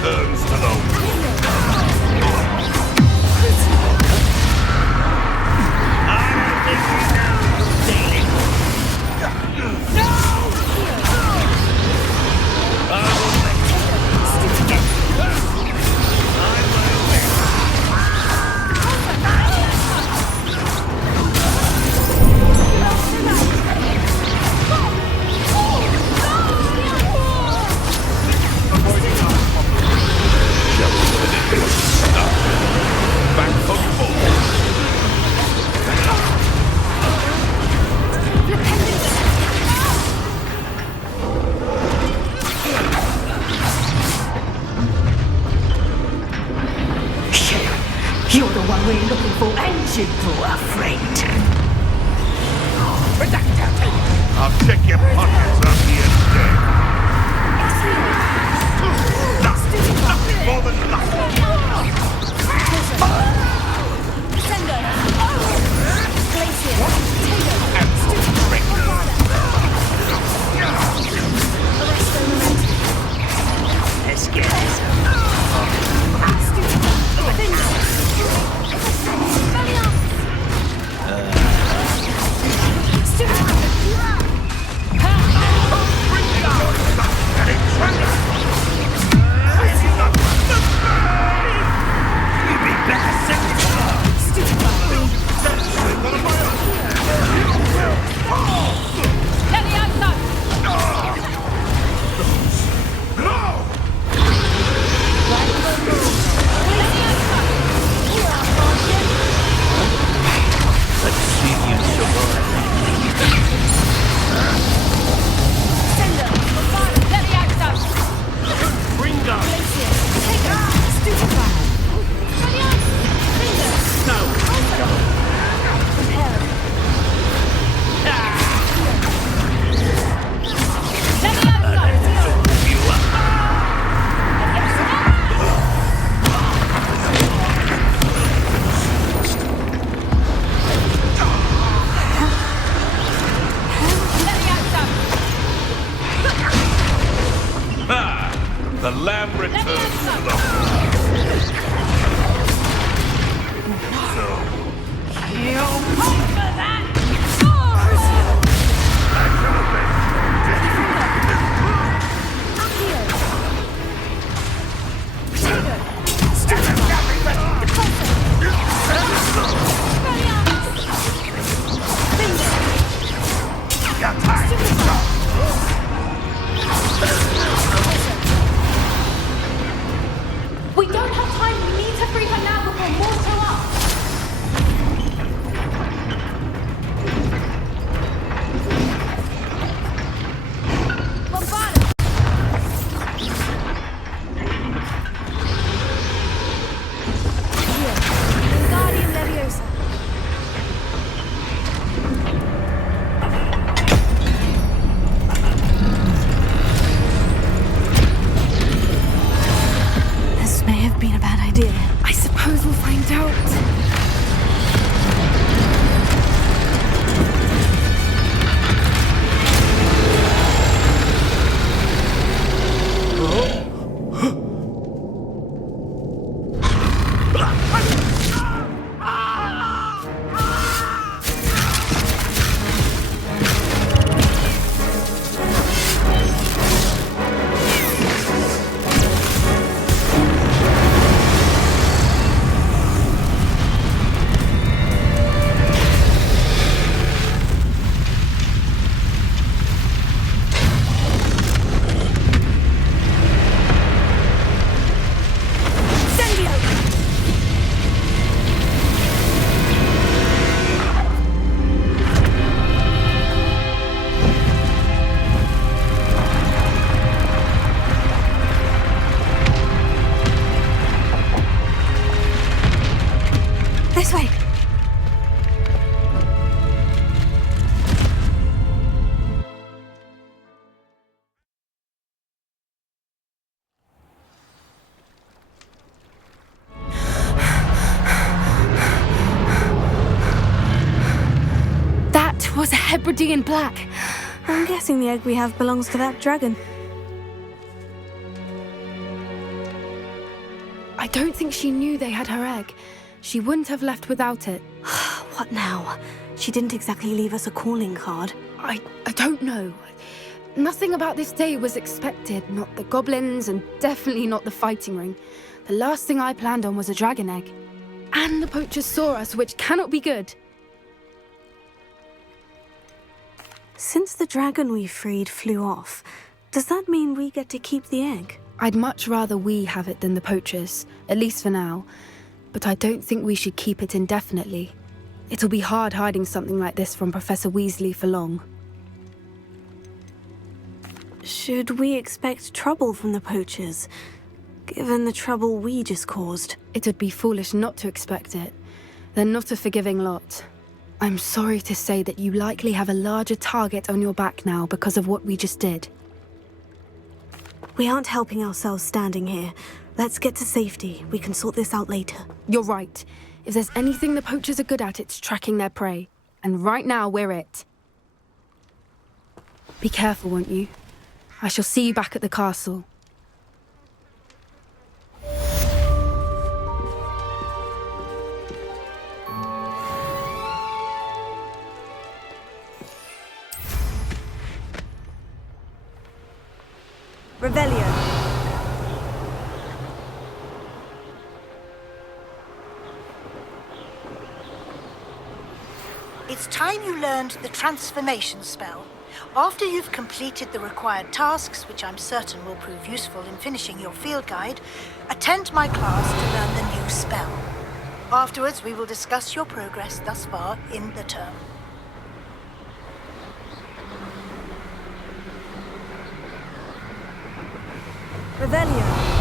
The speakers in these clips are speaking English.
returns to the You're the one we're looking for, and you brought a friend. I'll check your pockets on the end. Nothing more than nothing. Let's get this. The lamb returns to the We don't have time. We need to free her now before more show up. Bombarda! Here. Wingardium Leviosa. This may have been a bad idea. I suppose we'll find out. This way. That was a Hebridean black. I'm guessing the egg we have belongs to that dragon. I don't think she knew they had her egg. She wouldn't have left without it. What now? She didn't exactly leave us a calling card. I don't know. Nothing about this day was expected. Not the goblins, and definitely not the fighting ring. The last thing I planned on was a dragon egg. And the poachers saw us, which cannot be good. Since the dragon we freed flew off, does that mean we get to keep the egg? I'd much rather we have it than the poachers, at least for now. But I don't think we should keep it indefinitely. It'll be hard hiding something like this from Professor Weasley for long. Should we expect trouble from the poachers, given the trouble we just caused? It would be foolish not to expect it. They're not a forgiving lot. I'm sorry to say that you likely have a larger target on your back now because of what we just did. We aren't helping ourselves standing here. Let's get to safety. We can sort this out later. You're right. If there's anything the poachers are good at, it's tracking their prey. And right now, we're it. Be careful, won't you? I shall see you back at the castle. Revelio. It's time you learned the transformation spell. After you've completed the required tasks, which I'm certain will prove useful in finishing your field guide, attend my class to learn the new spell. Afterwards, we will discuss your progress thus far in the term. Revelio.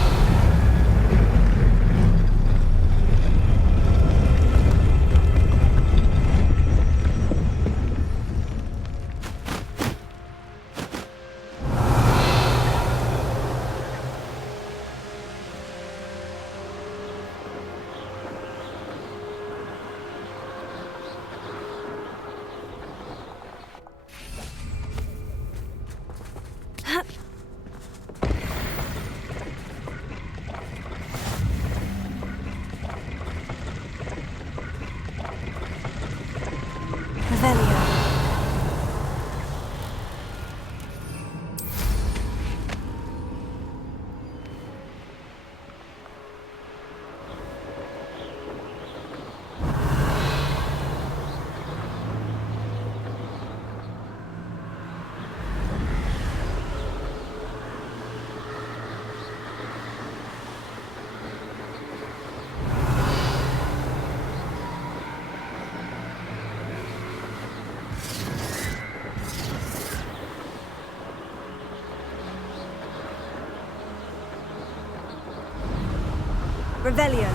Revelio.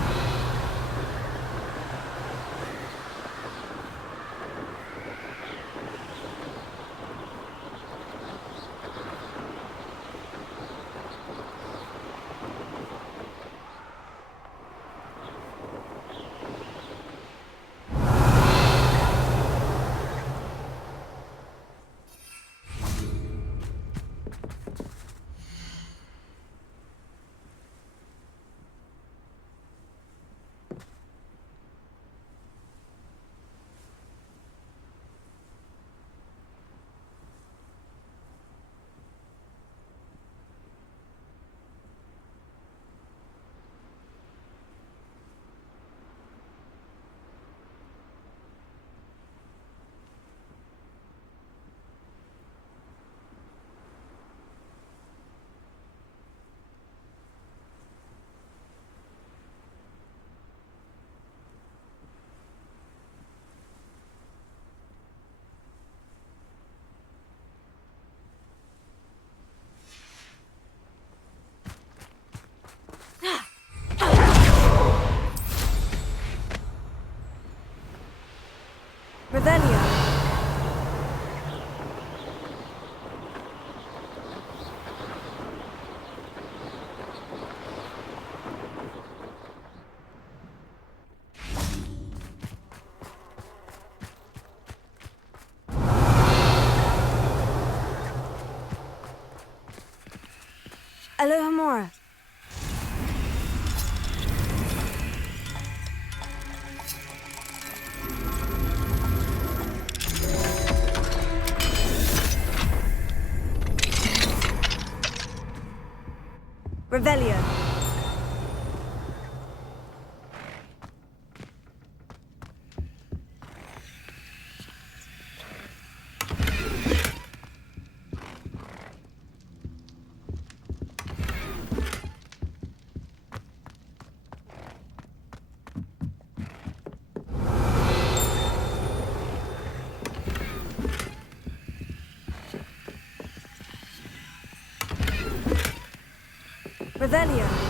Revelio. Revelio.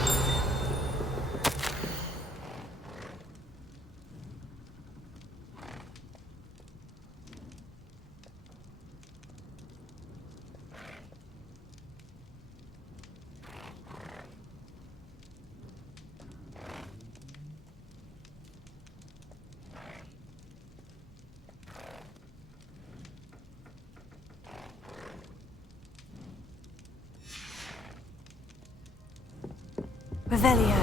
Revelio.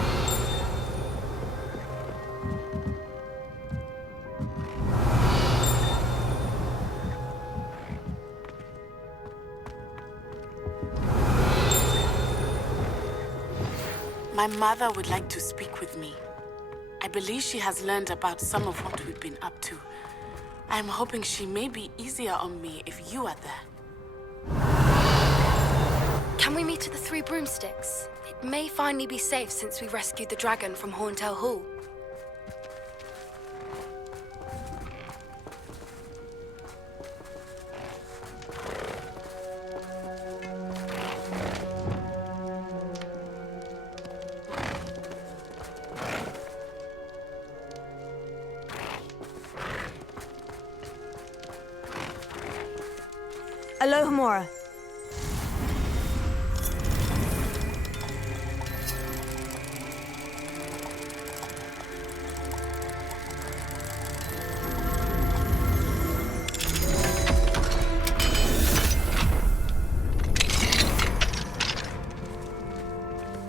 My mother would like to speak with me. I believe she has learned about some of what we've been up to. I'm hoping she may be easier on me if you are there. Can we meet at the Three Broomsticks? It may finally be safe since we rescued the dragon from Horntail Hall. Alohomora.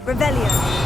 Revelio.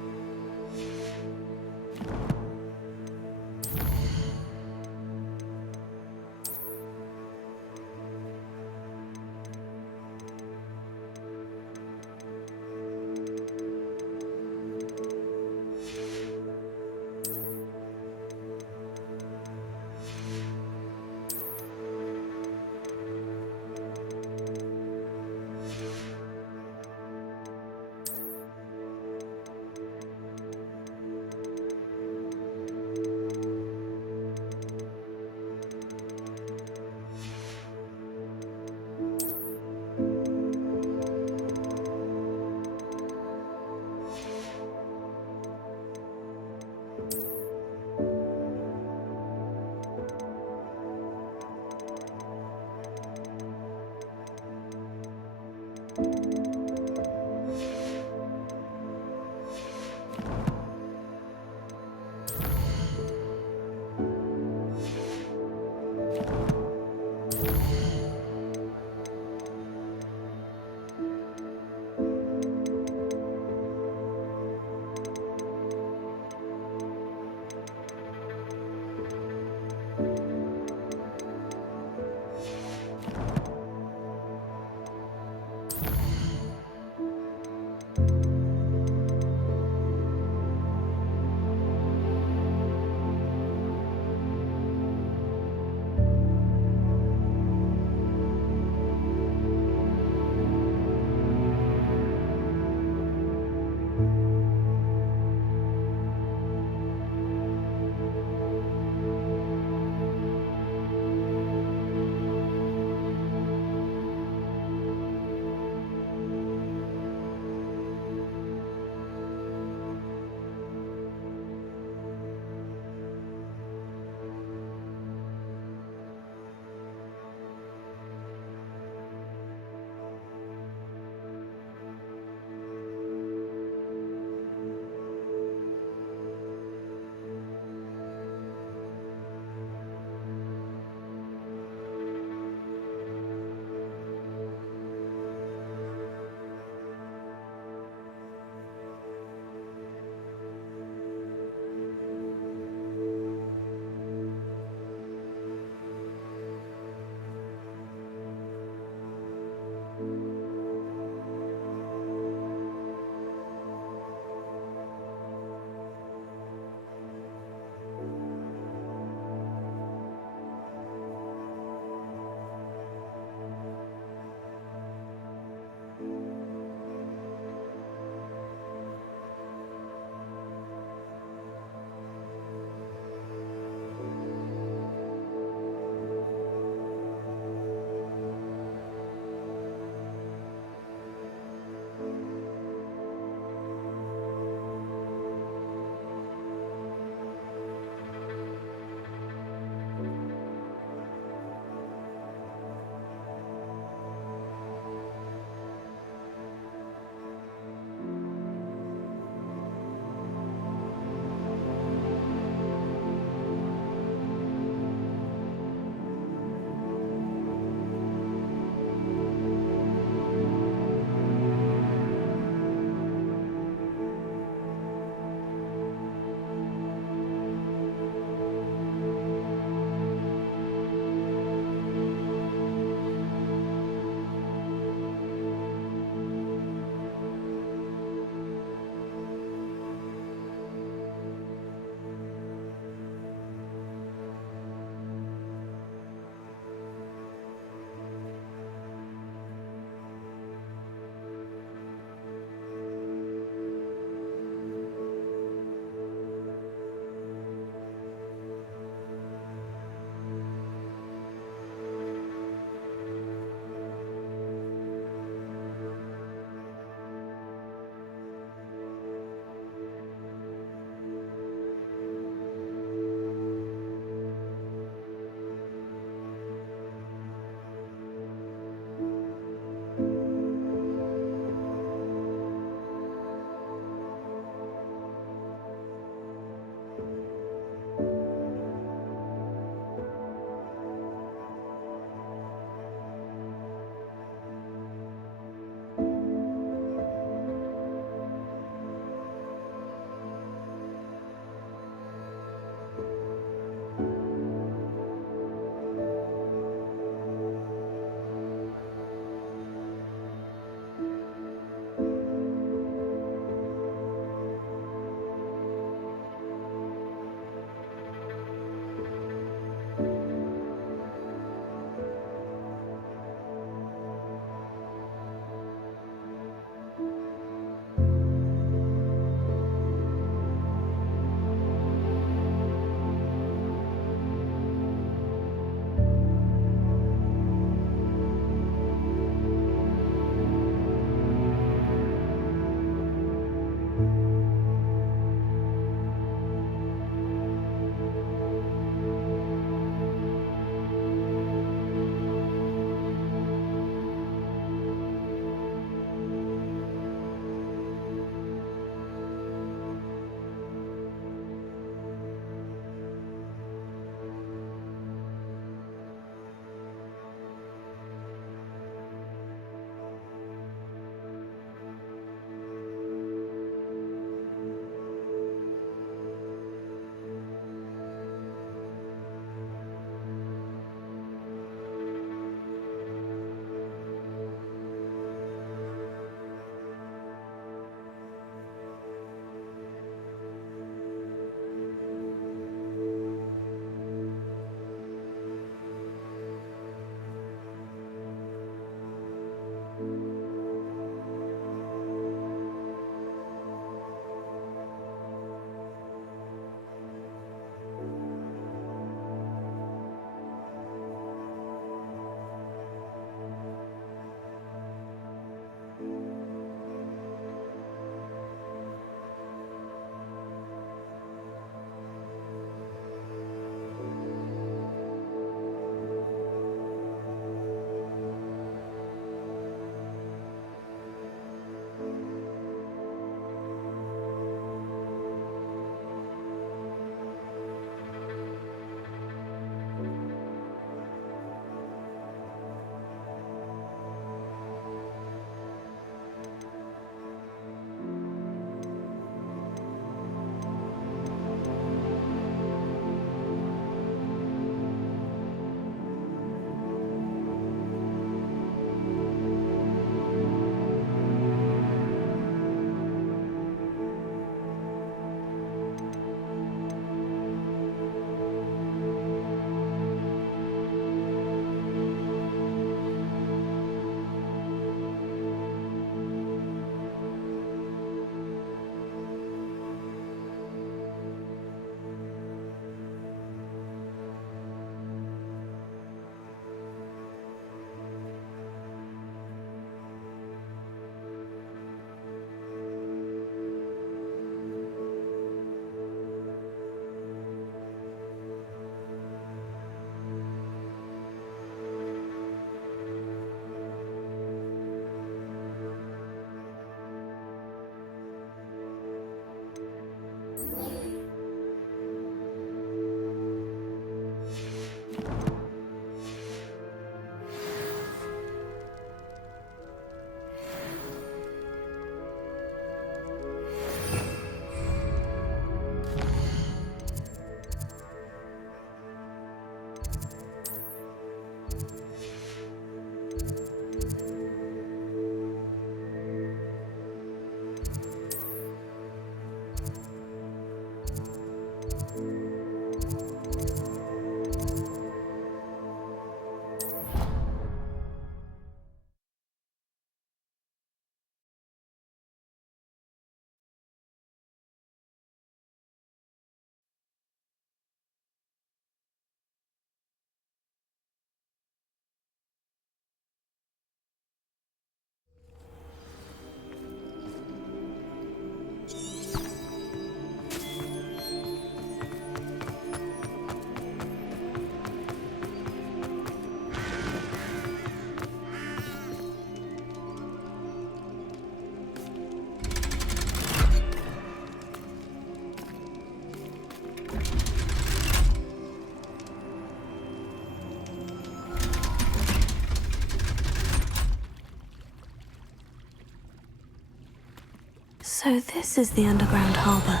So this is the underground harbor.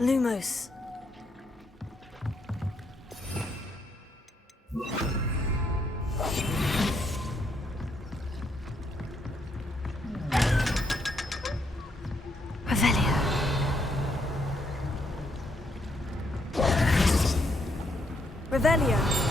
Lumos. Revelio. Revelio.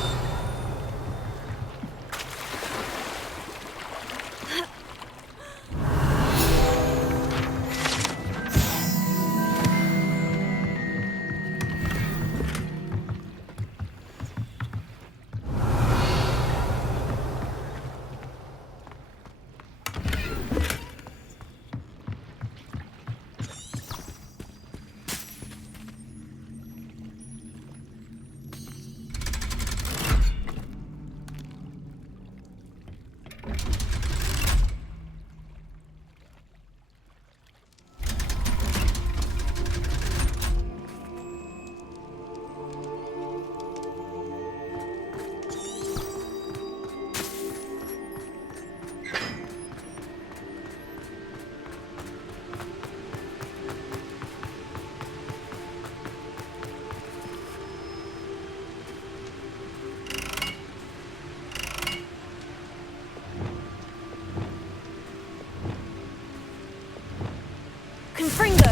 Confringo.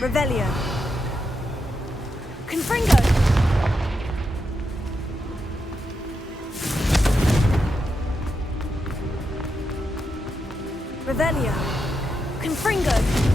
Revelio. Confringo. Revelio. Confringo.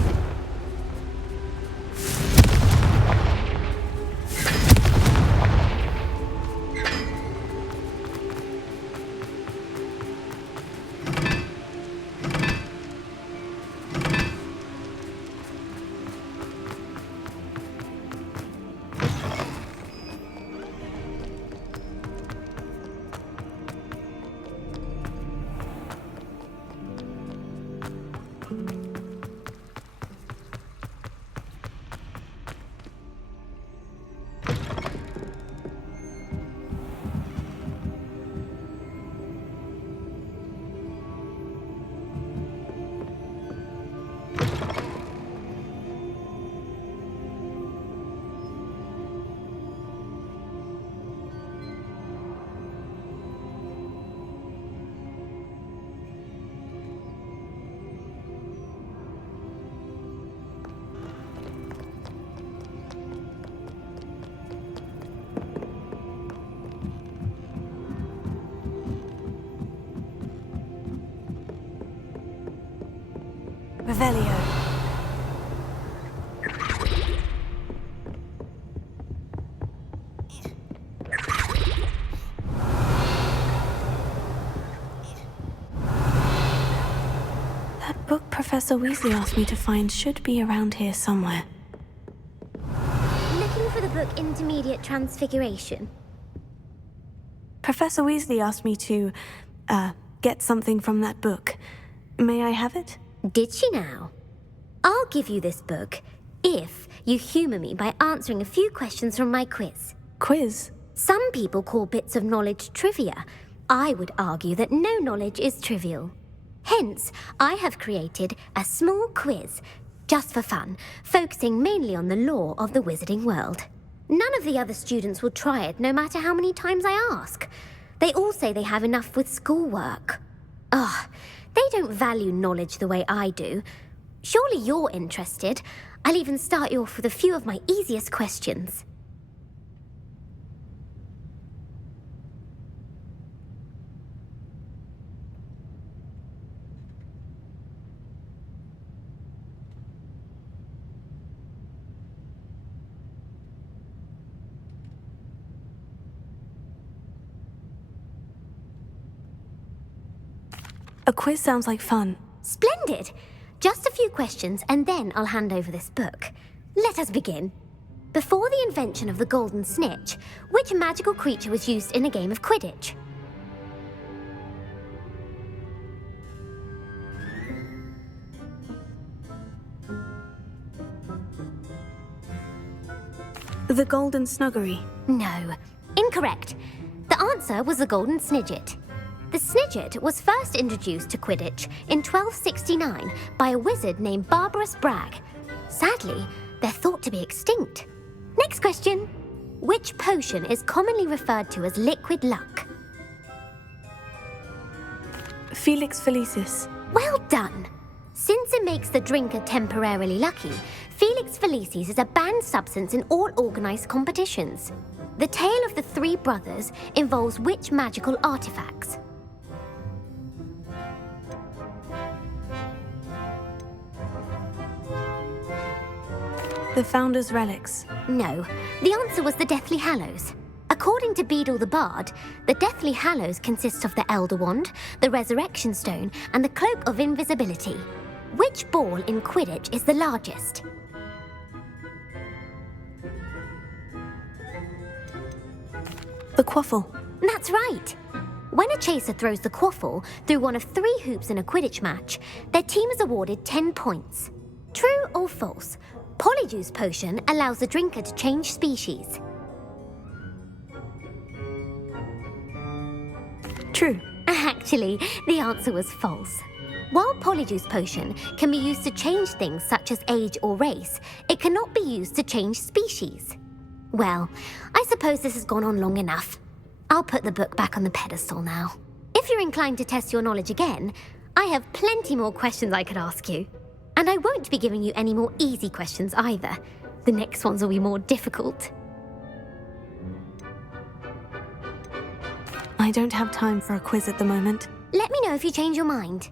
Revelio. That book Professor Weasley asked me to find should be around here somewhere. Looking for the book Intermediate Transfiguration. Professor Weasley asked me to, get something from that book. May I have it? Did she now? I'll give you this book if you humour me by answering a few questions from my quiz. Quiz? Some people call bits of knowledge trivia. I would argue that no knowledge is trivial. Hence, I have created a small quiz, just for fun, focusing mainly on the lore of the wizarding world. None of the other students will try it, no matter how many times I ask. They all say they have enough with schoolwork. Ugh, they don't value knowledge the way I do. Surely you're interested. I'll even start you off with a few of my easiest questions. A quiz sounds like fun. Splendid! Just a few questions and then I'll hand over this book. Let us begin. Before the invention of the golden snitch, which magical creature was used in a game of Quidditch? The Golden Snuggery. No, incorrect. The answer was the golden snidget. The snidget was first introduced to Quidditch in 1269 by a wizard named Barbarous Bragg. Sadly, they're thought to be extinct. Next question. Which potion is commonly referred to as liquid luck? Felix Felicis. Well done. Since it makes the drinker temporarily lucky, Felix Felicis is a banned substance in all organized competitions. The tale of the three brothers involves which magical artifacts? The Founder's Relics. No, the answer was the Deathly Hallows. According to Beedle the Bard, the Deathly Hallows consists of the Elder Wand, the Resurrection Stone, and the Cloak of Invisibility. Which ball in Quidditch is the largest? The Quaffle. That's right. When a chaser throws the quaffle through one of 3 hoops in a Quidditch match, their team is awarded 10 points. True or false? Polyjuice Potion allows the drinker to change species. True. Actually, the answer was false. While Polyjuice Potion can be used to change things such as age or race, it cannot be used to change species. Well, I suppose this has gone on long enough. I'll put the book back on the pedestal now. If you're inclined to test your knowledge again, I have plenty more questions I could ask you. And I won't be giving you any more easy questions either. The next ones will be more difficult. I don't have time for a quiz at the moment. Let me know if you change your mind.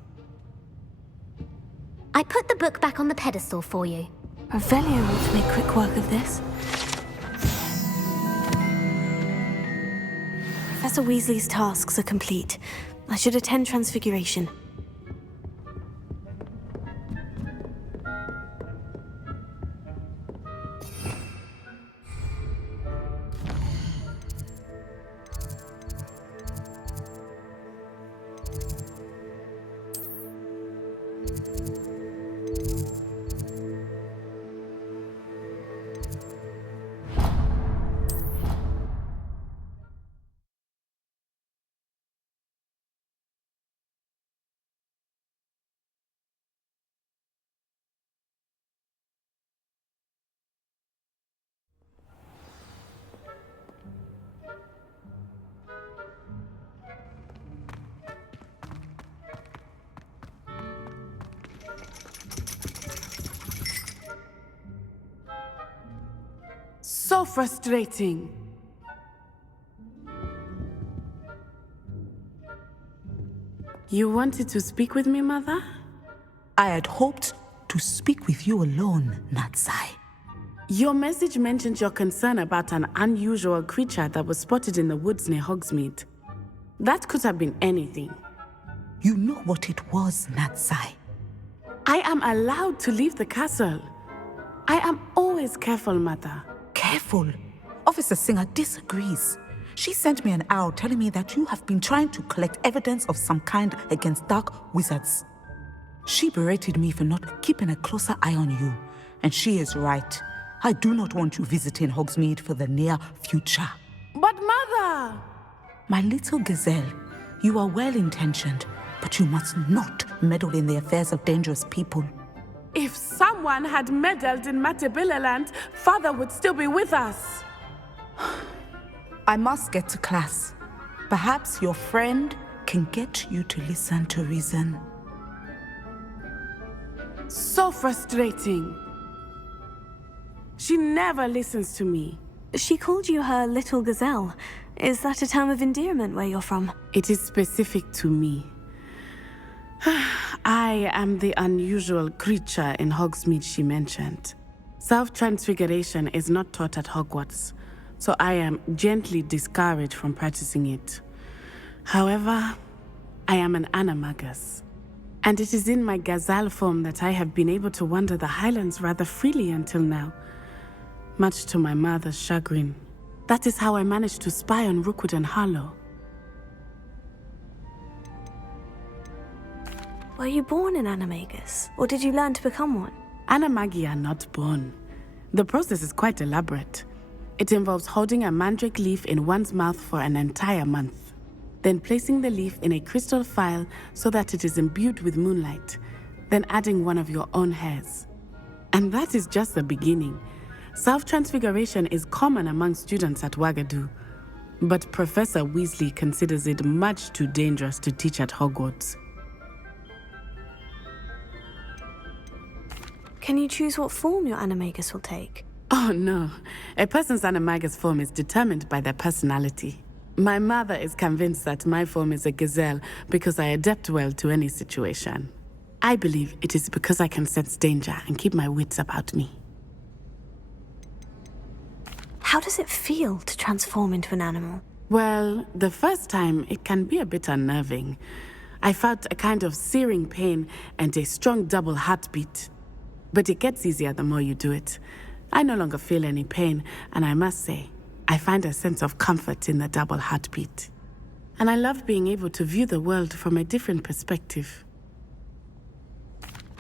I put the book back on the pedestal for you. Revelio ought to make quick work of this. Professor Weasley's tasks are complete. I should attend Transfiguration. So frustrating. You wanted to speak with me, Mother? I had hoped to speak with you alone, Natsai. Your message mentioned your concern about an unusual creature that was spotted in the woods near Hogsmeade. That could have been anything. You know what it was, Natsai. I am allowed to leave the castle. I am always careful, Mother. Careful. Officer Singer disagrees. She sent me an owl telling me that you have been trying to collect evidence of some kind against dark wizards. She berated me for not keeping a closer eye on you, and she is right. I do not want you visiting Hogsmeade for the near future. But Mother! My little gazelle, you are well-intentioned, but you must not meddle in the affairs of dangerous people. If someone had meddled in Matabeleland, Father would still be with us. I must get to class. Perhaps your friend can get you to listen to reason. So frustrating. She never listens to me. She called you her little gazelle. Is that a term of endearment where you're from? It is specific to me. I am the unusual creature in Hogsmeade she mentioned. Self-transfiguration is not taught at Hogwarts, so I am gently discouraged from practicing it. However, I am an animagus, and it is in my gazelle form that I have been able to wander the Highlands rather freely until now, much to my mother's chagrin. That is how I managed to spy on Rookwood and Harlow. Were you born an animagus, or did you learn to become one? Animagi are not born. The process is quite elaborate. It involves holding a mandrake leaf in one's mouth for an entire month, then placing the leaf in a crystal phial so that it is imbued with moonlight, then adding one of your own hairs. And that is just the beginning. Self-transfiguration is common among students at Wagadu, but Professor Weasley considers it much too dangerous to teach at Hogwarts. Can you choose what form your animagus will take? Oh no, a person's animagus form is determined by their personality. My mother is convinced that my form is a gazelle because I adapt well to any situation. I believe it is because I can sense danger and keep my wits about me. How does it feel to transform into an animal? Well, the first time it can be a bit unnerving. I felt a kind of searing pain and a strong double heartbeat. But it gets easier the more you do it. I no longer feel any pain, and I must say, I find a sense of comfort in the double heartbeat. And I love being able to view the world from a different perspective.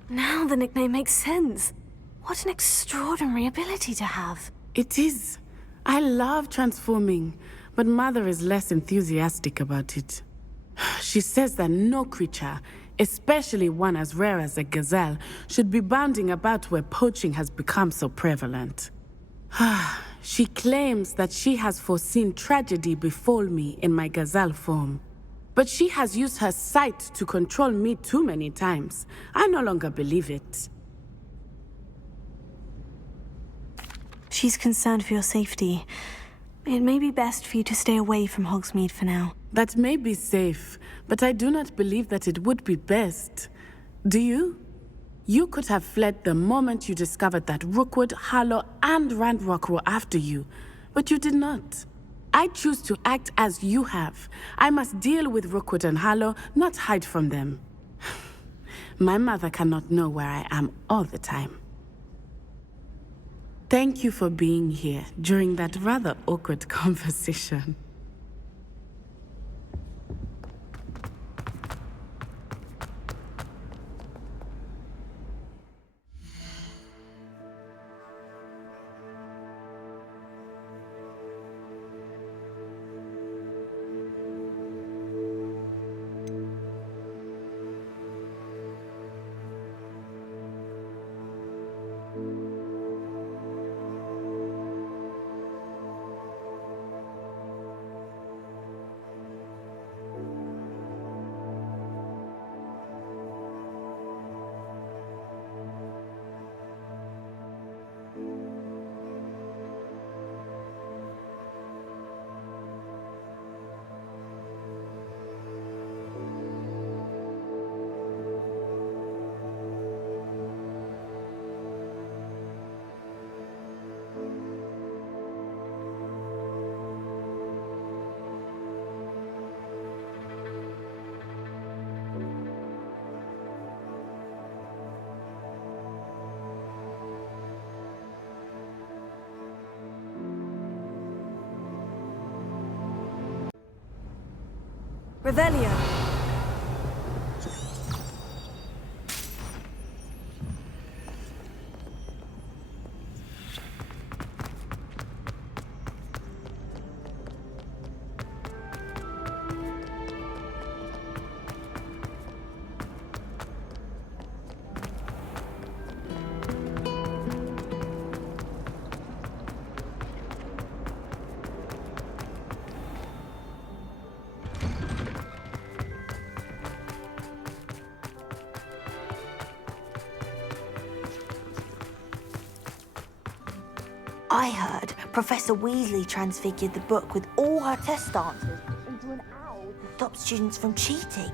Now the nickname makes sense. What an extraordinary ability to have. It is. I love transforming, but Mother is less enthusiastic about it. She says that no creature, especially one as rare as a gazelle, should be bounding about where poaching has become so prevalent. She claims that she has foreseen tragedy befall me in my gazelle form. But she has used her sight to control me too many times. I no longer believe it. She's concerned for your safety. It may be best for you to stay away from Hogsmeade for now. That may be safe, but I do not believe that it would be best. Do you? You could have fled the moment you discovered that Rookwood, Harlow, and Randrock were after you, but you did not. I choose to act as you have. I must deal with Rookwood and Harlow, not hide from them. My mother cannot know where I am all the time. Thank you for being here during that rather awkward conversation. Revelio. I heard Professor Weasley transfigured the book with all her test answers into an owl to stop students from cheating.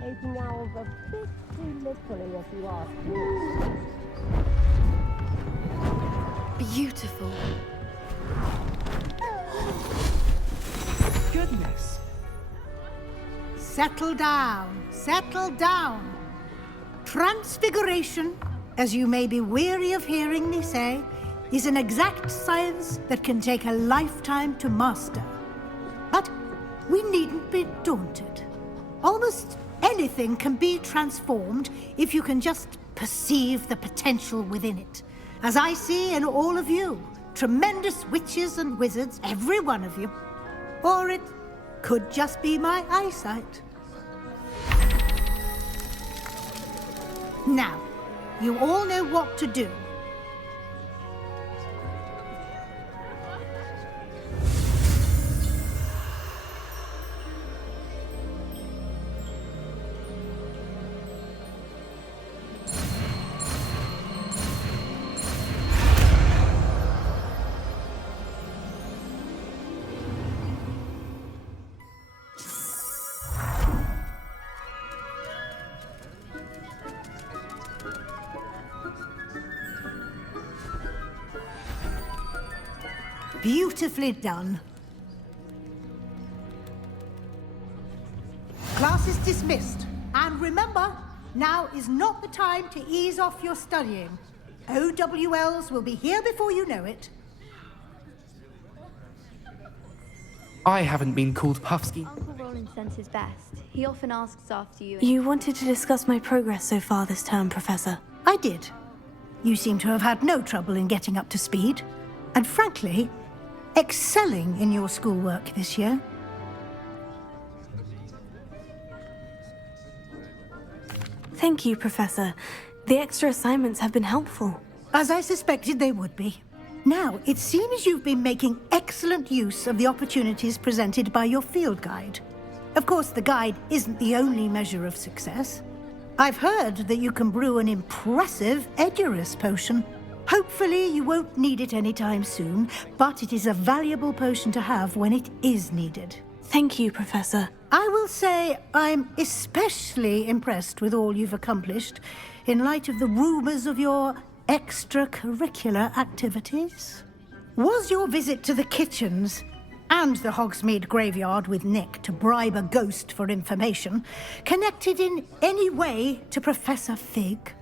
Taking owls a bit too literally, if you ask me. Beautiful. Goodness. Settle down, settle down. Transfiguration, as you may be weary of hearing me say, is an exact science that can take a lifetime to master. But we needn't be daunted. Almost anything can be transformed if you can just perceive the potential within it. As I see in all of you, tremendous witches and wizards, every one of you. Or it could just be my eyesight. Now, you all know what to do. Beautifully done. Class is dismissed. And remember, now is not the time to ease off your studying. OWLs will be here before you know it. I haven't been called Puffsky. Uncle Roland sends his best. He often asks after you. You wanted to discuss my progress so far this term, Professor. I did. You seem to have had no trouble in getting up to speed. And frankly, excelling in your schoolwork this year. Thank you, Professor. The extra assignments have been helpful. As I suspected they would be. Now, it seems you've been making excellent use of the opportunities presented by your field guide. Of course, the guide isn't the only measure of success. I've heard that you can brew an impressive Edurus potion. Hopefully, you won't need it anytime soon, but it is a valuable potion to have when it is needed. Thank you, Professor. I will say I'm especially impressed with all you've accomplished in light of the rumors of your extracurricular activities. Was your visit to the kitchens and the Hogsmeade graveyard with Nick to bribe a ghost for information connected in any way to Professor Fig?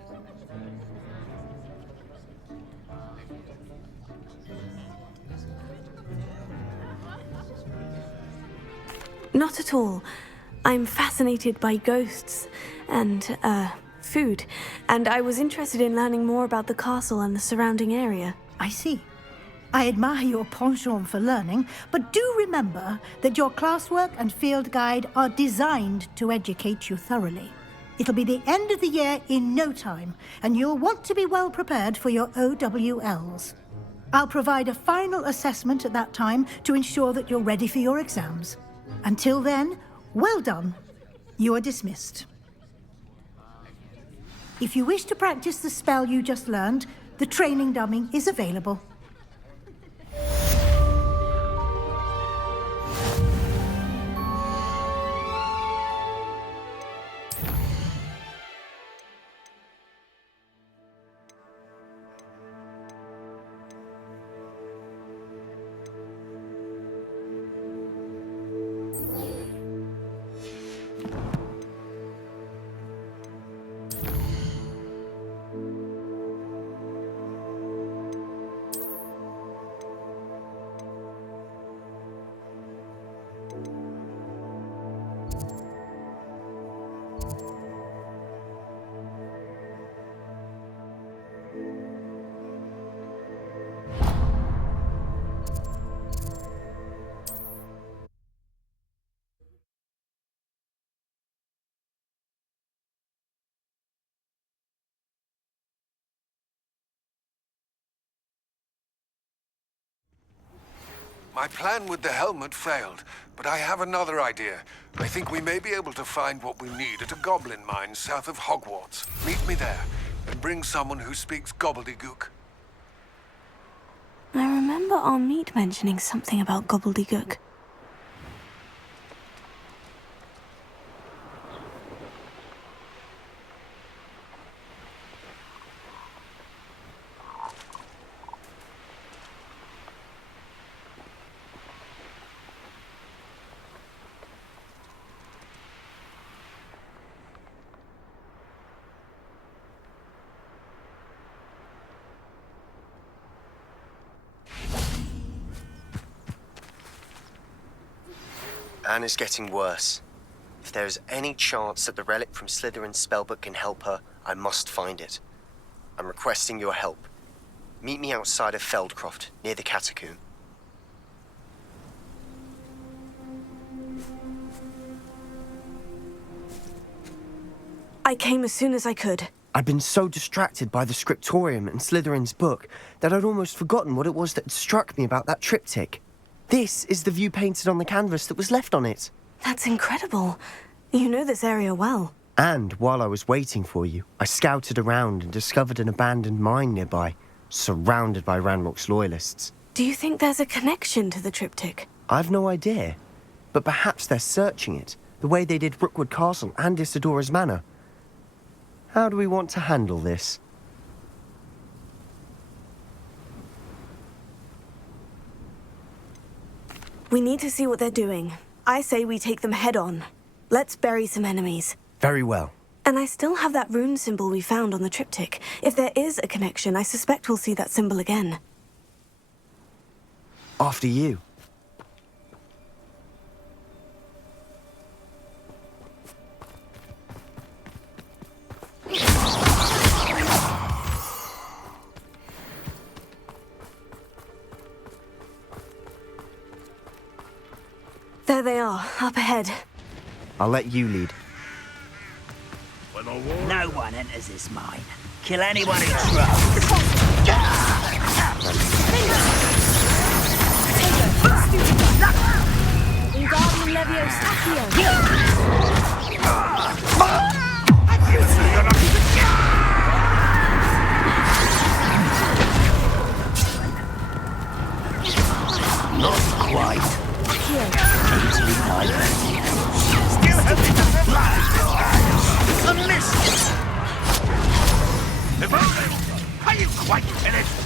Not at all. I'm fascinated by ghosts and, food, and I was interested in learning more about the castle and the surrounding area. I see. I admire your penchant for learning, but do remember that your classwork and field guide are designed to educate you thoroughly. It'll be the end of the year in no time, and you'll want to be well prepared for your OWLs. I'll provide a final assessment at that time to ensure that you're ready for your exams. Until then, well done. You are dismissed. If you wish to practice the spell you just learned, the training dummy is available. My plan with the helmet failed, but I have another idea. I think we may be able to find what we need at a goblin mine south of Hogwarts. Meet me there, and bring someone who speaks gobbledygook. I remember our meet mentioning something about gobbledygook. Anne is getting worse. If there is any chance that the relic from Slytherin's spellbook can help her, I must find it. I'm requesting your help. Meet me outside of Feldcroft, near the catacomb. I came as soon as I could. I'd been so distracted by the scriptorium and Slytherin's book that I'd almost forgotten what it was that struck me about that triptych. This is the view painted on the canvas that was left on it. That's incredible. You know this area well. And while I was waiting for you, I scouted around and discovered an abandoned mine nearby, surrounded by Ranrock's loyalists. Do you think there's a connection to the triptych? I've no idea, but perhaps they're searching it, the way they did Rookwood Castle and Isidora's Manor. How do we want to handle this? We need to see what they're doing. I say we take them head on. Let's bury some enemies. Very well. And I still have that rune symbol we found on the triptych. If there is a connection, I suspect we'll see that symbol again. After you. There they are, up ahead. I'll let you lead. No one enters this mine. Kill anyone who tries. Wingardium Leviosa. Not quite. Easily diverted. Still hoping to fly. A miss. Are you quite finished?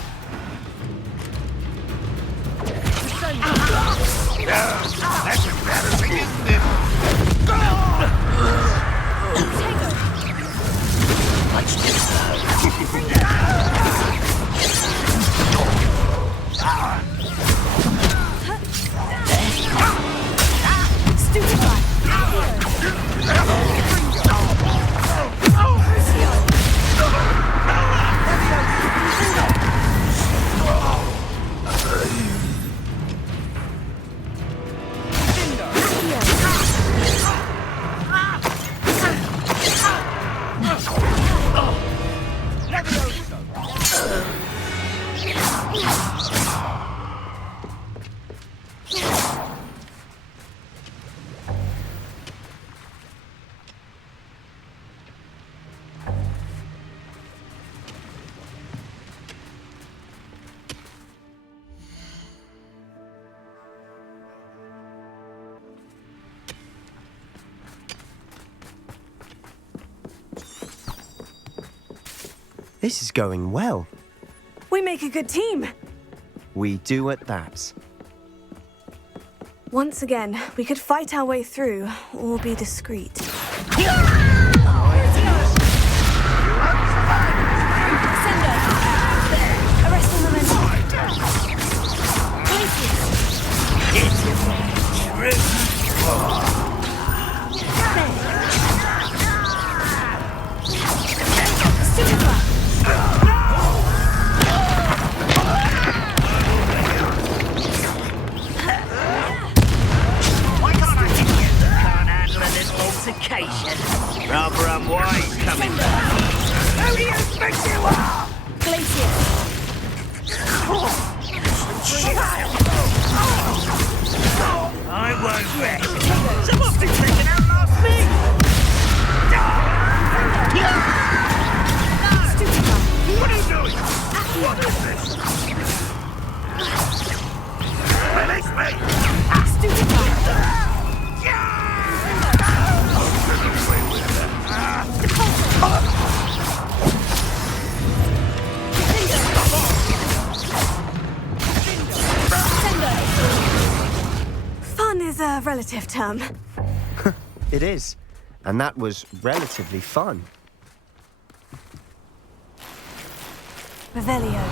That's embarrassing, isn't it? This is going well. We make a good team. We do at that. Once again, we could fight our way through, or be discreet. Rather unwise coming back. Who do you think you are? Glacier. won't bet. Someone's been taking out last thing! What are you doing? What is this? Release me! Stupid guy! Fun is a relative term. It is. And that was relatively fun. Revelio.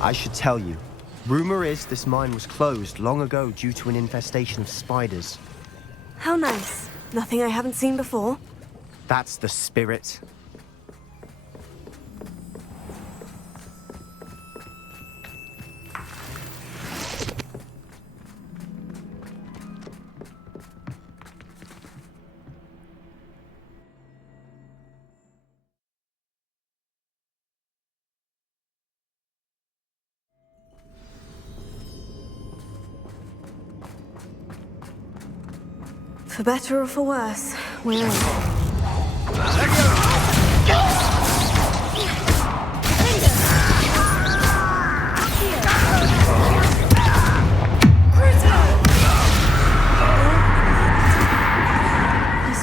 I should tell you. Rumor is this mine was closed long ago due to an infestation of spiders. How nice. Nothing I haven't seen before. That's the spirit. For better or for worse, we're in. This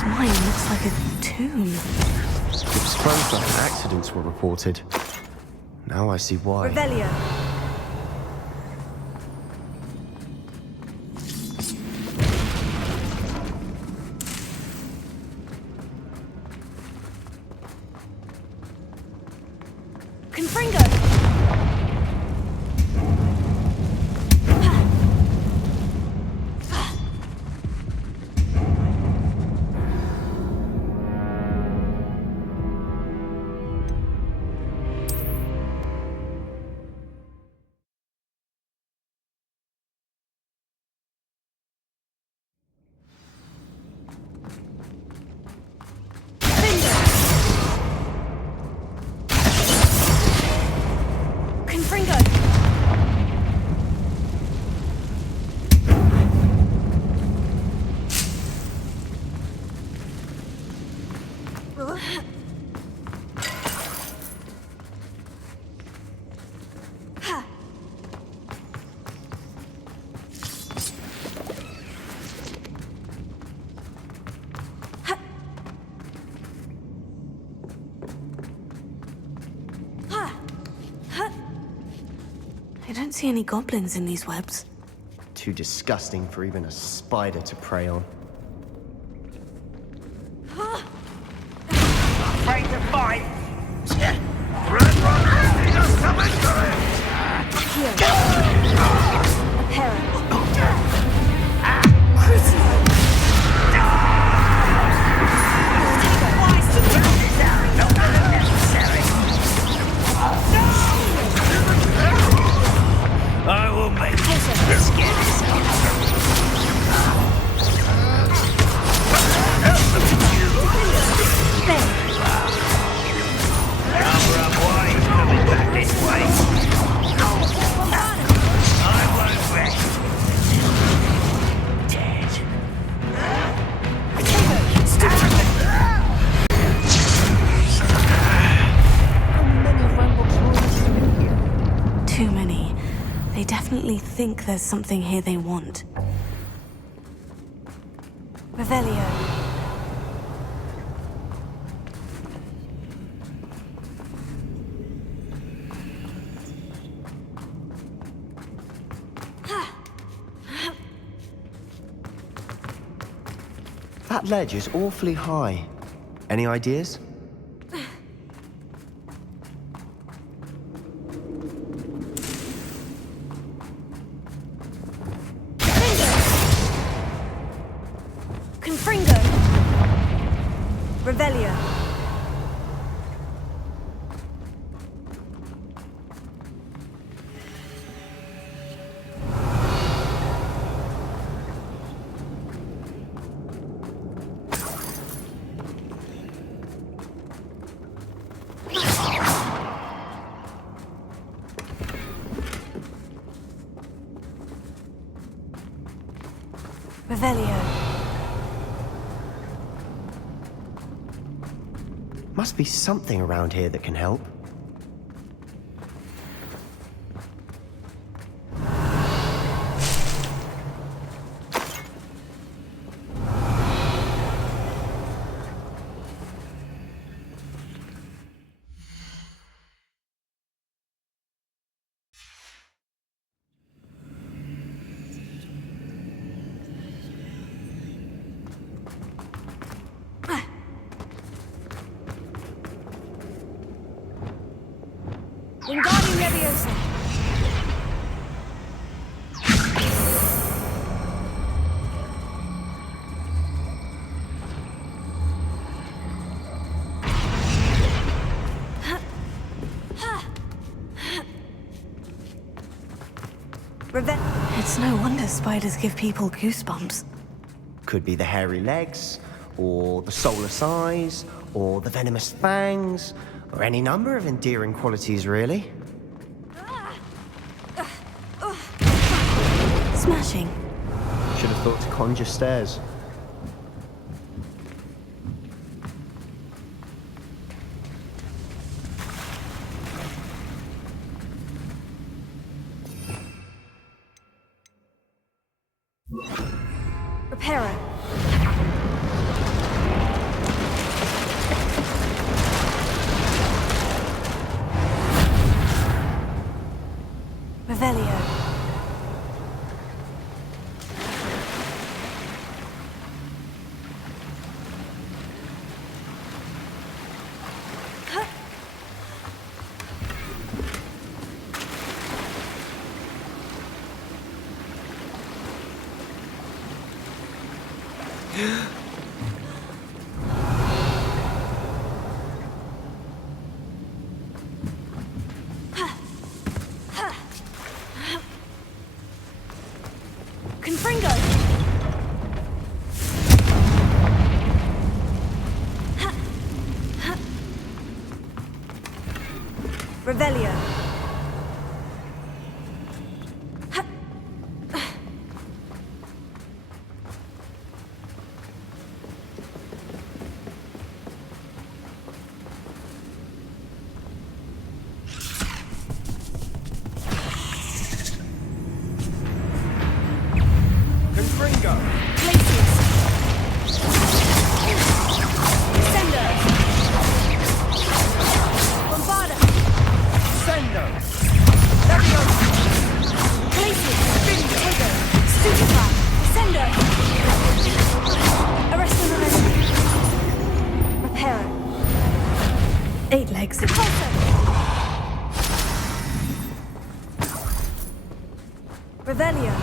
mine looks like a tomb. Explosive accidents were reported. Now I see why. Revelio. I don't see any goblins in these webs. Too disgusting for even a spider to prey on. Afraid to fight? Run, run! Need us coming to Here. A parrot. I will make this get coming back this way. I won't rest. Dead. Too many. They definitely think there's something here they want. Revelio. That ledge is awfully high. Any ideas? Revelio. Revelio. Revelio. Must be something around here that can help. Wingardium Leviosa. It's no wonder spiders give people goosebumps. Could be the hairy legs, or the soulless eyes, or the venomous fangs, or any number of endearing qualities, really. Smashing. Should have thought to conjure stairs. Reparo. Revelio. Confringo! Revelio. Confringo. Places. Sendo. Bombarda. Sendo. Leviosa. Places. Tego. Stupefy. Sendo. Arresto Momento. Reparo. 8 legs. Repulso. Revelio.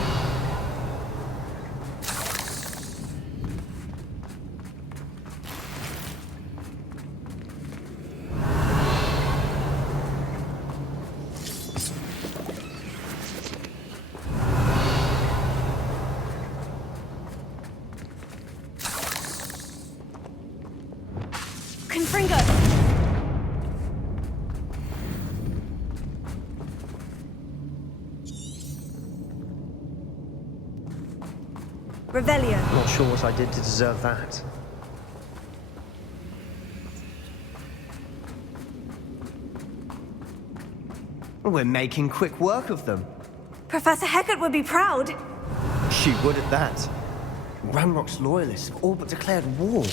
Confringo. Revelio. Not sure what I did to deserve that. We're making quick work of them. Professor Hecat would be proud. She would at that. Ranrock's loyalists have all but declared war.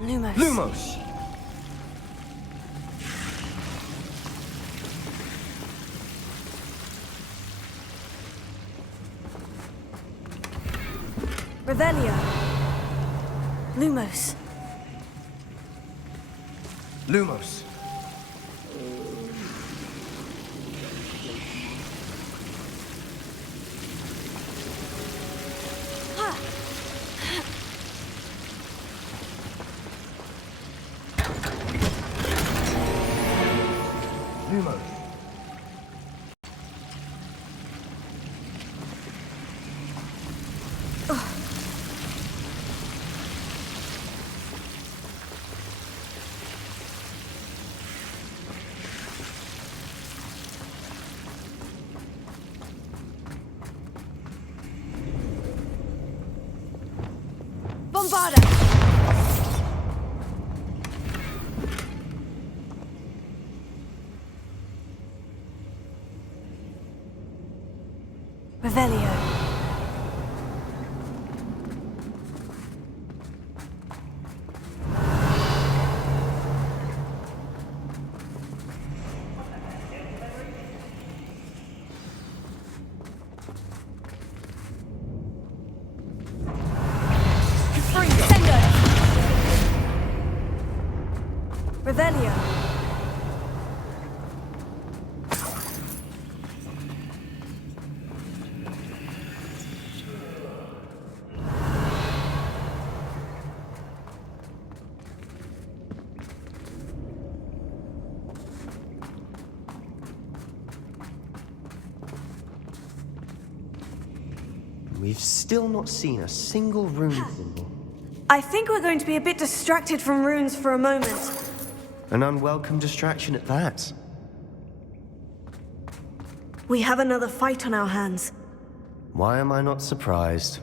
Lumos. Lumos! Revelio. Lumos. Lumos. Lumos. Bombarda! Revelio. Revelio. We've still not seen a single rune symbol. I think we're going to be a bit distracted from runes for a moment. An unwelcome distraction at that. We have another fight on our hands. Why am I not surprised?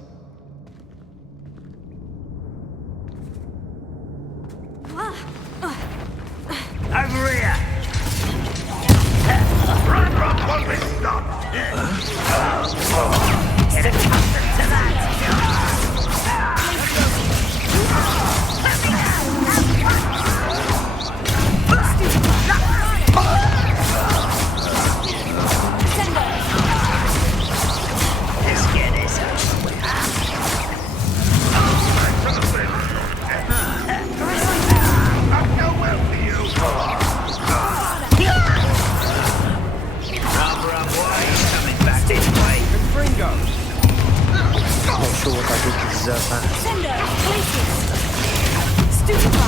Over here! Run, run, while we stop! Get accustomed to that! Not sure what I did to deserve that. Sendo, places. Stupefy.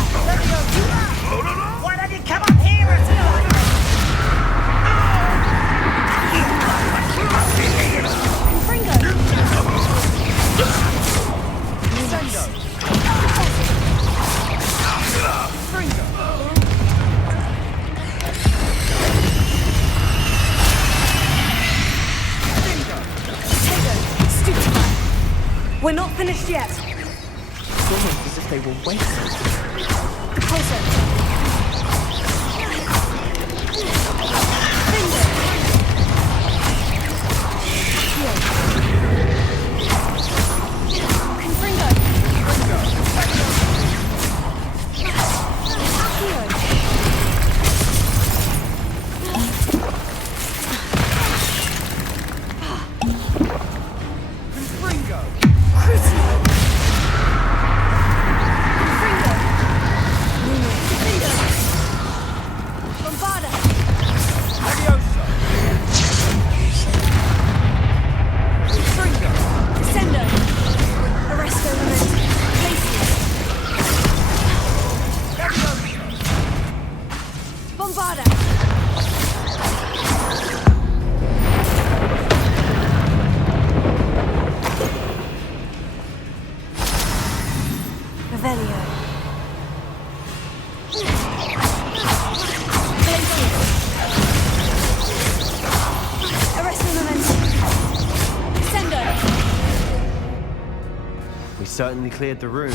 Why don't you come up here and We're not finished yet. It's almost as if they were waiting. Closer. Certainly cleared the room.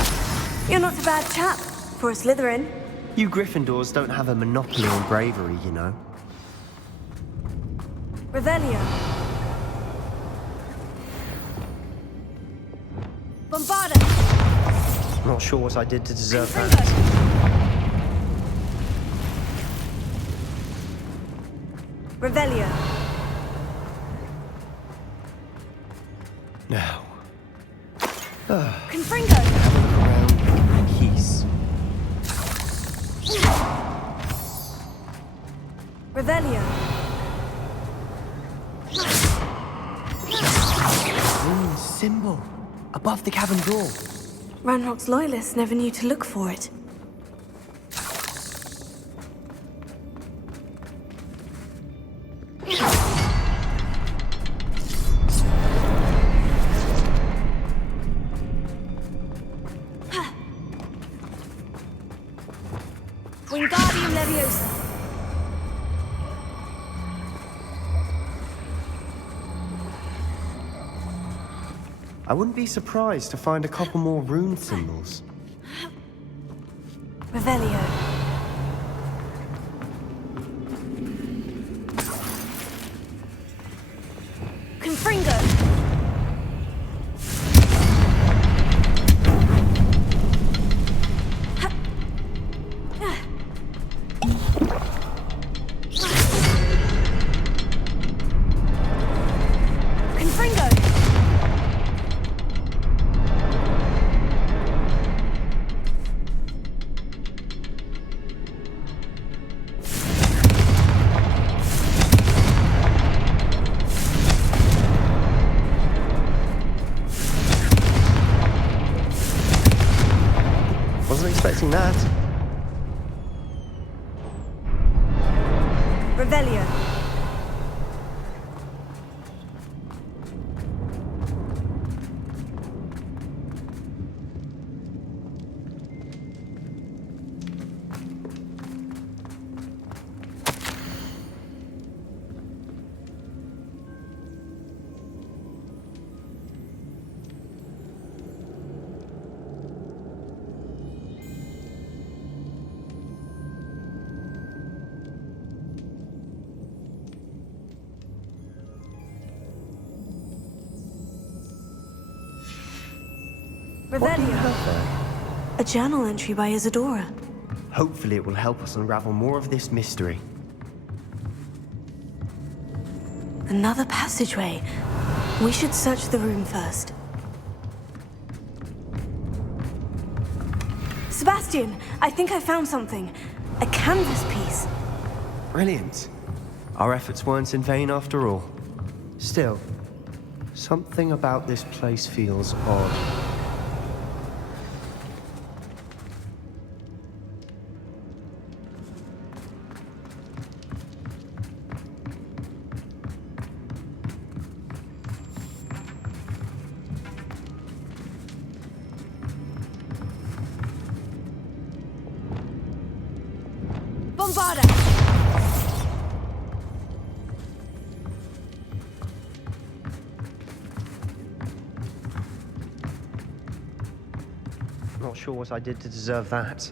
You're not a bad chap for a Slytherin. You Gryffindors don't have a monopoly on bravery, you know. Revelio. Bombarda. Not sure what I did to deserve that. Revelio. Now. Confringo. Peace. Revelio. Rune symbol above the cavern door. Ranrock's loyalists never knew to look for it. Wingardium Leviosa. I wouldn't be surprised to find a couple more rune symbols. Revelio. Confringo. Wasn't expecting that. Revelio. Revelio. A journal entry by Isadora. Hopefully it will help us unravel more of this mystery. Another passageway. We should search the room first. Sebastian, I think I found something. A canvas piece. Brilliant. Our efforts weren't in vain after all. Still, something about this place feels odd. Bombarda! Not sure what I did to deserve that.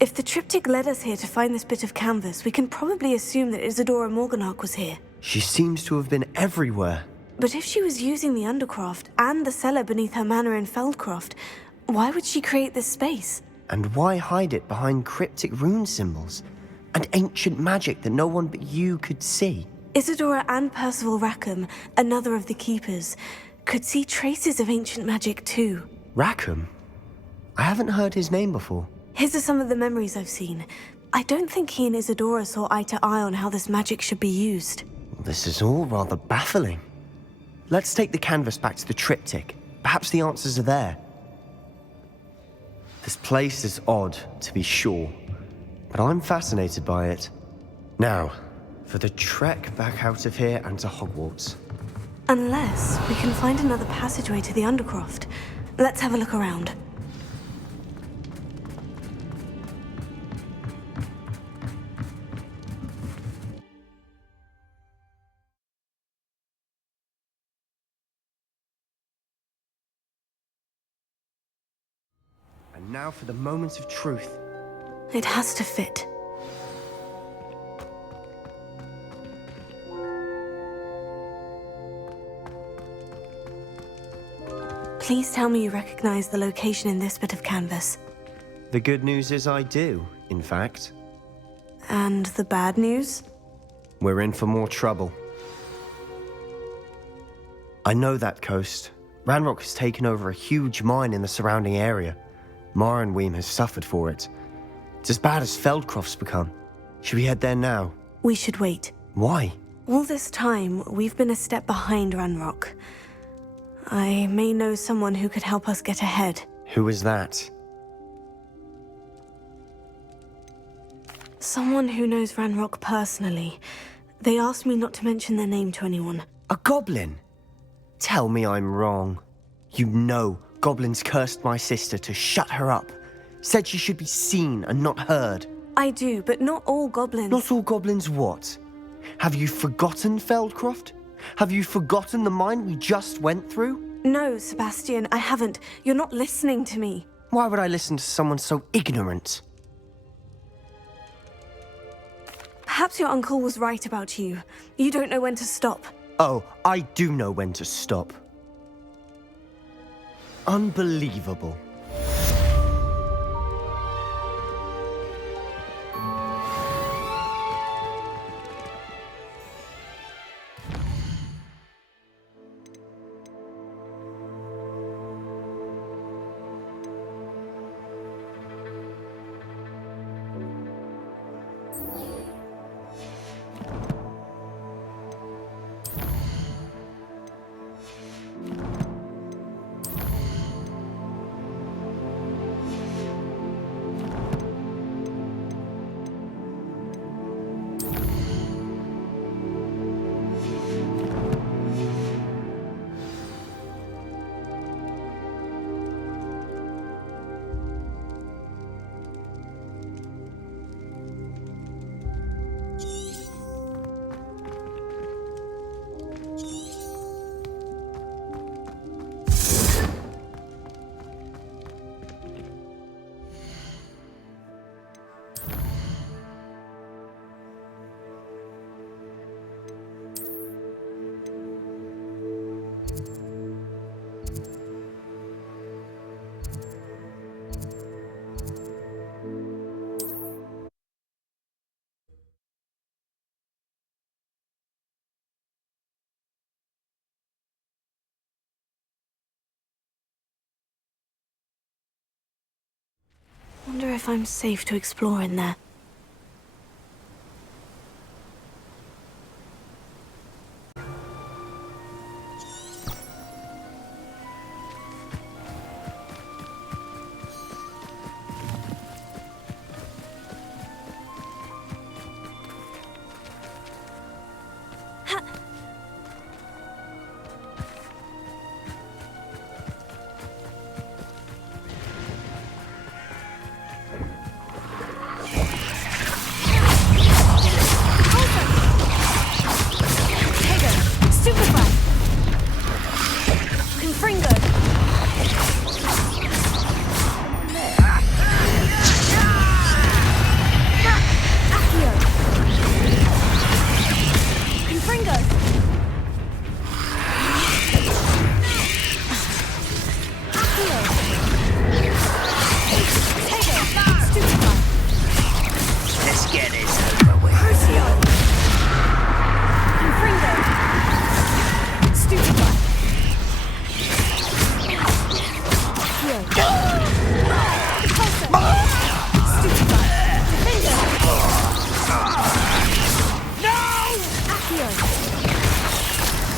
If the triptych led us here to find this bit of canvas, we can probably assume that Isadora Morganach was here. She seems to have been everywhere. But if she was using the Undercroft and the cellar beneath her manor in Feldcroft, why would she create this space? And why hide it behind cryptic rune symbols? And ancient magic that no one but you could see? Isadora and Percival Rackham, another of the Keepers, could see traces of ancient magic too. Rackham? I haven't heard his name before. His are some of the memories I've seen. I don't think he and Isadora saw eye to eye on how this magic should be used. This is all rather baffling. Let's take the canvas back to the triptych. Perhaps the answers are there. This place is odd, to be sure, but I'm fascinated by it. Now, for the trek back out of here and to Hogwarts. Unless we can find another passageway to the Undercroft. Let's have a look around. And now for the moment of truth. It has to fit. Please tell me you recognize the location in this bit of canvas. The good news is I do, in fact. And the bad news? We're in for more trouble. I know that coast. Ranrock has taken over a huge mine in the surrounding area. Marrenweem has suffered for it. It's as bad as Feldcroft's become. Should we head there now? We should wait. Why? All this time, we've been a step behind Ranrock. I may know someone who could help us get ahead. Who is that? Someone who knows Ranrock personally. They asked me not to mention their name to anyone. A goblin? Tell me I'm wrong. You know goblins cursed my sister to shut her up. Said she should be seen and not heard. I do, but not all goblins. Not all goblins what? Have you forgotten Feldcroft? Have you forgotten the mine we just went through? No, Sebastian, I haven't. You're not listening to me. Why would I listen to someone so ignorant? Perhaps your uncle was right about you. You don't know when to stop. Oh, I do know when to stop. Unbelievable. Wonder if I'm safe to explore in there.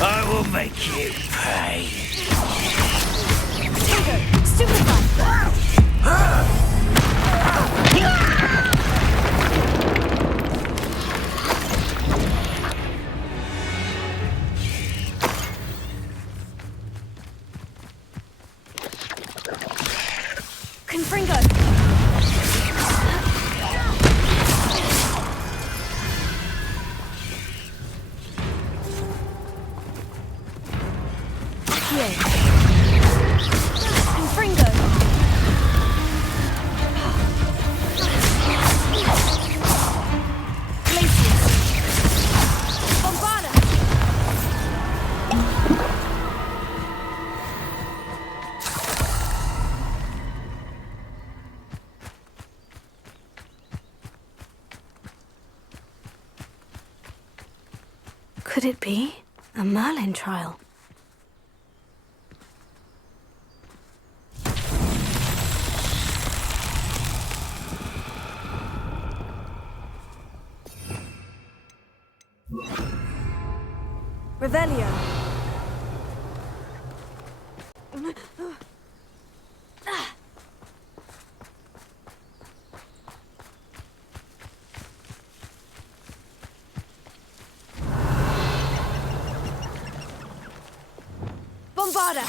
I will make you pay. Could it be a Merlin trial? Revelio. Bombarda!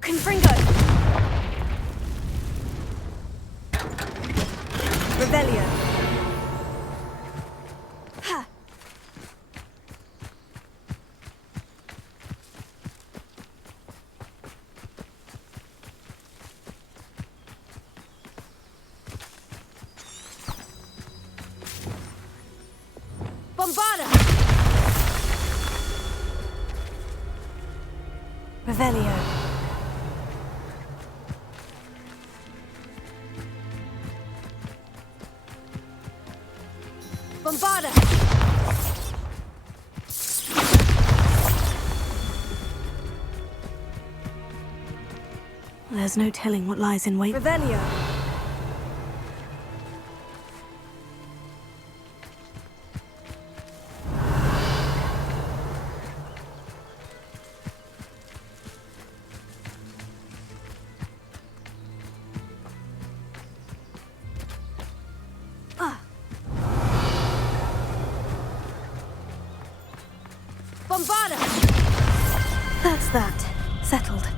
Confringo! Revelio! Ha! Bombarda! Revelio. Bombarda! There's no telling what lies in wait. Revelio! Bombarda! That's that. Settled.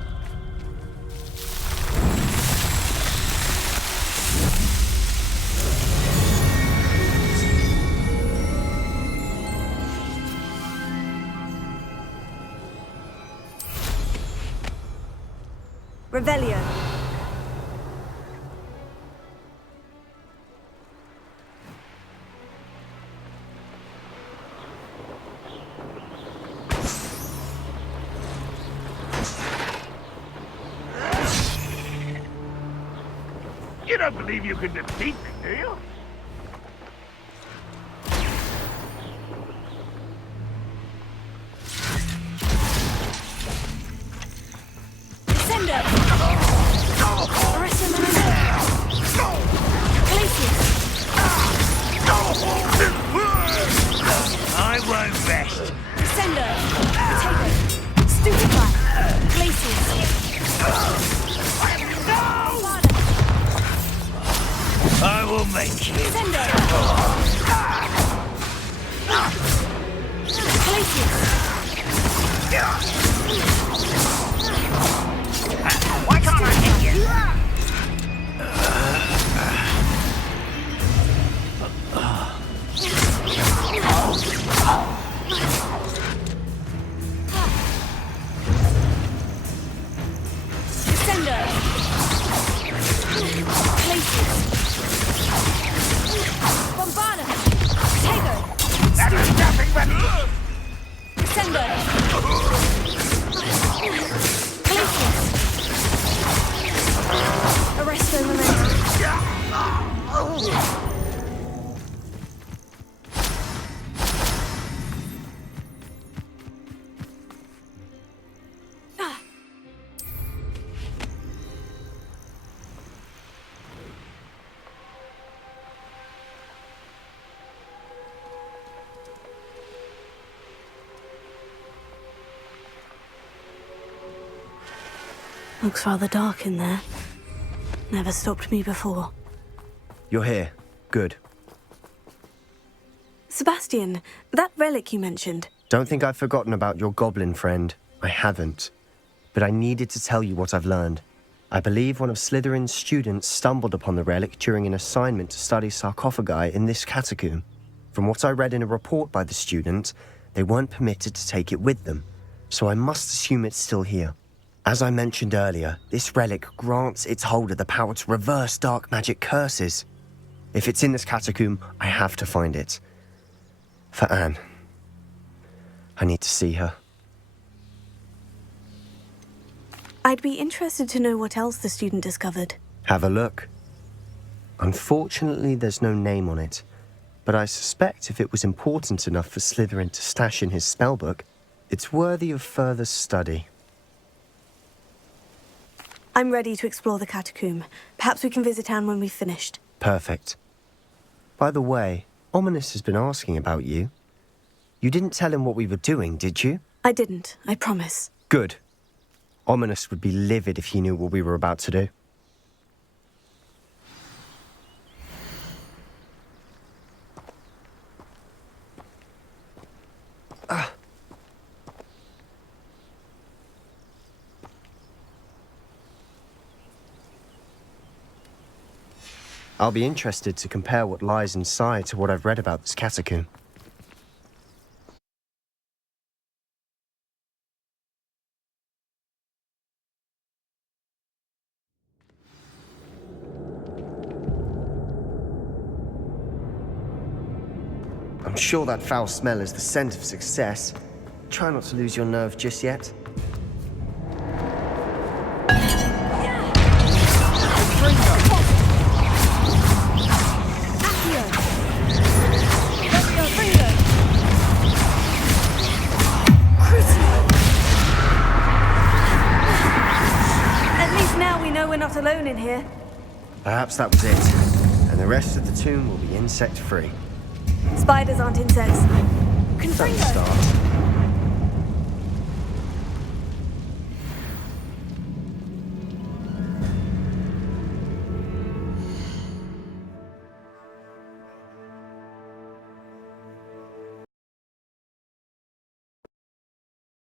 Revelio. You don't believe you can defeat me, do you? Descendo! Arresto I won't rest. Descendo! Potato! Stupefy! Glacius! I will make you. Descendo! Glacius! Why can't I hit you? Descendo! Glacius! Bombarda! Potato! That is nothing but... Descendo! Glacius! Arresto momentum. Looks rather dark in there. Never stopped me before. You're here. Good. Sebastian, that relic you mentioned. Don't think I've forgotten about your goblin friend. I haven't. But I needed to tell you what I've learned. I believe one of Slytherin's students stumbled upon the relic during an assignment to study sarcophagi in this catacomb. From what I read in a report by the student, they weren't permitted to take it with them, so I must assume it's still here. As I mentioned earlier, this relic grants its holder the power to reverse dark magic curses. If it's in this catacomb, I have to find it. For Anne. I need to see her. I'd be interested to know what else the student discovered. Have a look. Unfortunately, there's no name on it, but I suspect if it was important enough for Slytherin to stash in his spellbook, it's worthy of further study. I'm ready to explore the catacomb. Perhaps we can visit Anne when we've finished. Perfect. By the way, Ominous has been asking about you. You didn't tell him what we were doing, did you? I didn't, I promise. Good. Ominous would be livid if he knew what we were about to do. I'll be interested to compare what lies inside to what I've read about this catacomb. I'm sure that foul smell is the scent of success. Try not to lose your nerve just yet. At least now we know we're not alone in here. Perhaps that was it. And the rest of the tomb will be insect-free. Spiders aren't insects. Don't start.